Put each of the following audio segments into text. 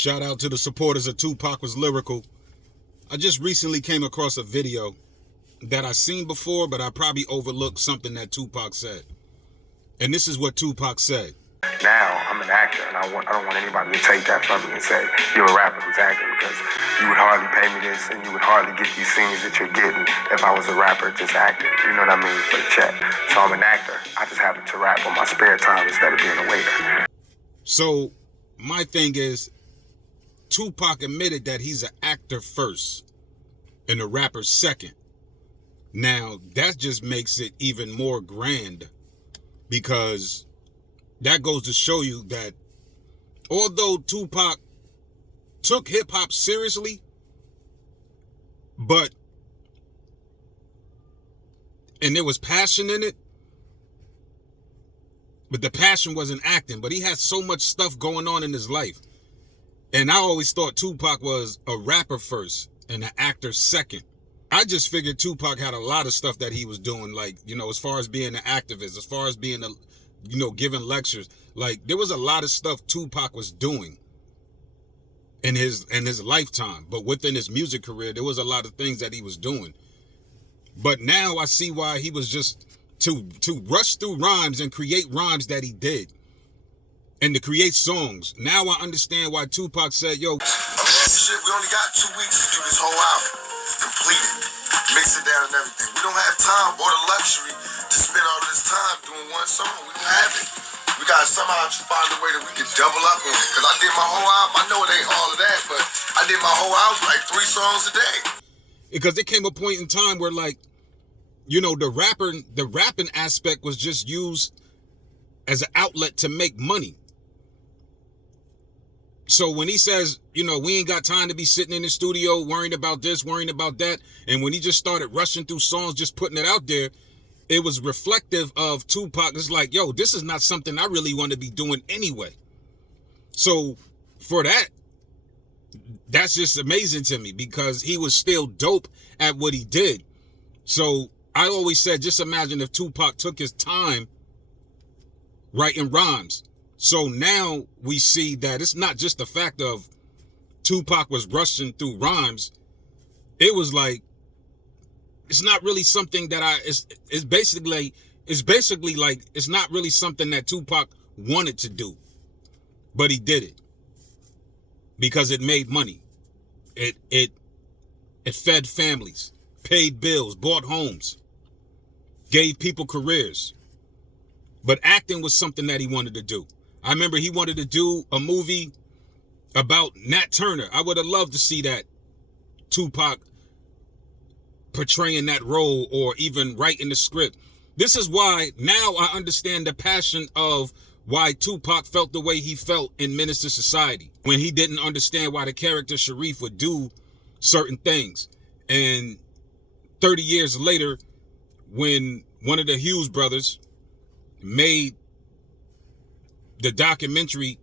Shout out to the supporters of Tupac Was Lyrical. I just recently came across a video that I seen before, but I probably overlooked something that Tupac said. And this is what Tupac said. Now I'm an actor, and I don't want anybody to take that from me and say you're a rapper who's acting, because you would hardly pay me this, and you would hardly get these scenes that you're getting if I was a rapper just acting. You know what I mean? For the check. So I'm an actor. I just happen to rap on my spare time instead of being a waiter. So my thing is, Tupac admitted that he's an actor first and a rapper second. Now, that just makes it even more grand, because that goes to show you that although Tupac took hip-hop seriously, and there was passion in it, but the passion wasn't acting. But he had so much stuff going on in his life. And I always thought Tupac was a rapper first and an actor second. I just figured Tupac had a lot of stuff that he was doing, like, you know, as far as being an activist, as far as being, giving lectures. Like, there was a lot of stuff Tupac was doing in his lifetime. But within his music career, there was a lot of things that he was doing. But now I see why he was just to rush through rhymes and create rhymes that he did. And to create songs. Now I understand why Tupac said, yo, shit, we only got 2 weeks to do this whole album. Complete it. Mix it down and everything. We don't have time or the luxury to spend all this time doing one song. We don't have it. We gotta somehow find a way that we can double up on it. Cause I did my whole album. I know it ain't all of that, but I did my whole album like 3 songs a day. Because there came a point in time where, like, you know, the rapping aspect was just used as an outlet to make money. So when he says, you know, we ain't got time to be sitting in the studio worrying about this, worrying about that, and when he just started rushing through songs, just putting it out there, it was reflective of Tupac. It's like, yo, this is not something I really want to be doing anyway. So for that, that's just amazing to me, because he was still dope at what he did. So I always said, just imagine if Tupac took his time writing rhymes. So now we see that it's not just the fact of Tupac was rushing through rhymes. It was like, it's not really something that it's basically like, it's not really something that Tupac wanted to do, but he did it because it made money. It fed families, paid bills, bought homes, gave people careers. But acting was something that he wanted to do. I remember he wanted to do a movie about Nat Turner. I would have loved to see that, Tupac portraying that role or even writing the script. This is why now I understand the passion of why Tupac felt the way he felt in Menace to Society, when he didn't understand why the character Sharif would do certain things. And 30 years later, when one of the Hughes brothers made the documentary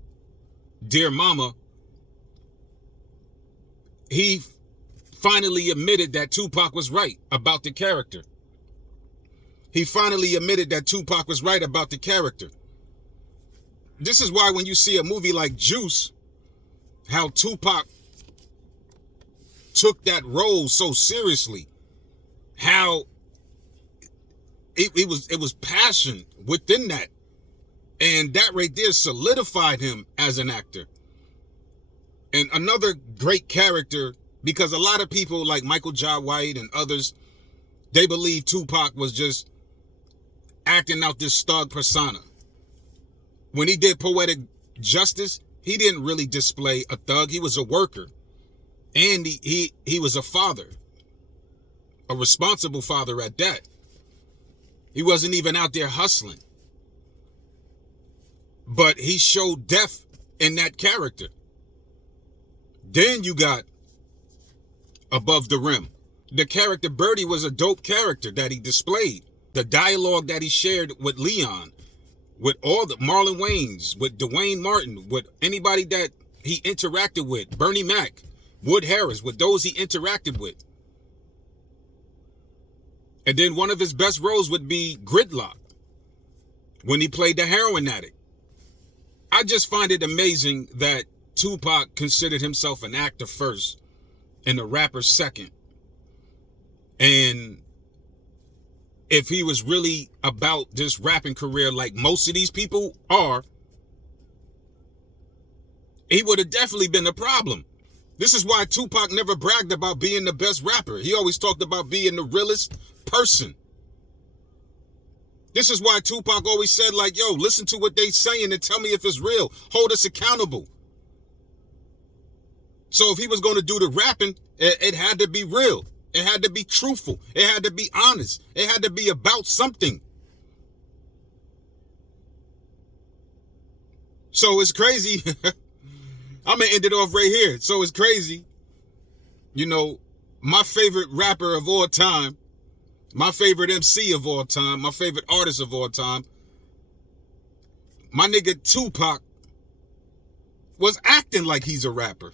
Dear Mama, he finally admitted that Tupac was right about the character. He finally admitted that Tupac was right about the character. This is why when you see a movie like Juice, how Tupac took that role so seriously, how it was passion within that. And that right there solidified him as an actor. And another great character, because a lot of people like Michael Jai White and others, they believe Tupac was just acting out this thug persona. When he did Poetic Justice, he didn't really display a thug. He was a worker. And he was a father. A responsible father at that. He wasn't even out there hustling. But he showed depth in that character. Then you got Above the Rim. The character Birdie was a dope character that he displayed. The dialogue that he shared with Leon, with all the Marlon Wayans, with Dwayne Martin, with anybody that he interacted with, Bernie Mac, Wood Harris, with those he interacted with. And then one of his best roles would be Gridlock, when he played the heroin addict. I just find it amazing that Tupac considered himself an actor first and a rapper second. And if he was really about this rapping career like most of these people are, he would have definitely been a problem. This is why Tupac never bragged about being the best rapper. He always talked about being the realest person. This is why Tupac always said, like, yo, listen to what they saying and tell me if it's real. Hold us accountable. So if he was going to do the rapping, it had to be real. It had to be truthful. It had to be honest. It had to be about something. So it's crazy. I'm going to end it off right here. So it's crazy. You know, my favorite rapper of all time, my favorite MC of all time, my favorite artist of all time, my nigga Tupac was acting like he's a rapper.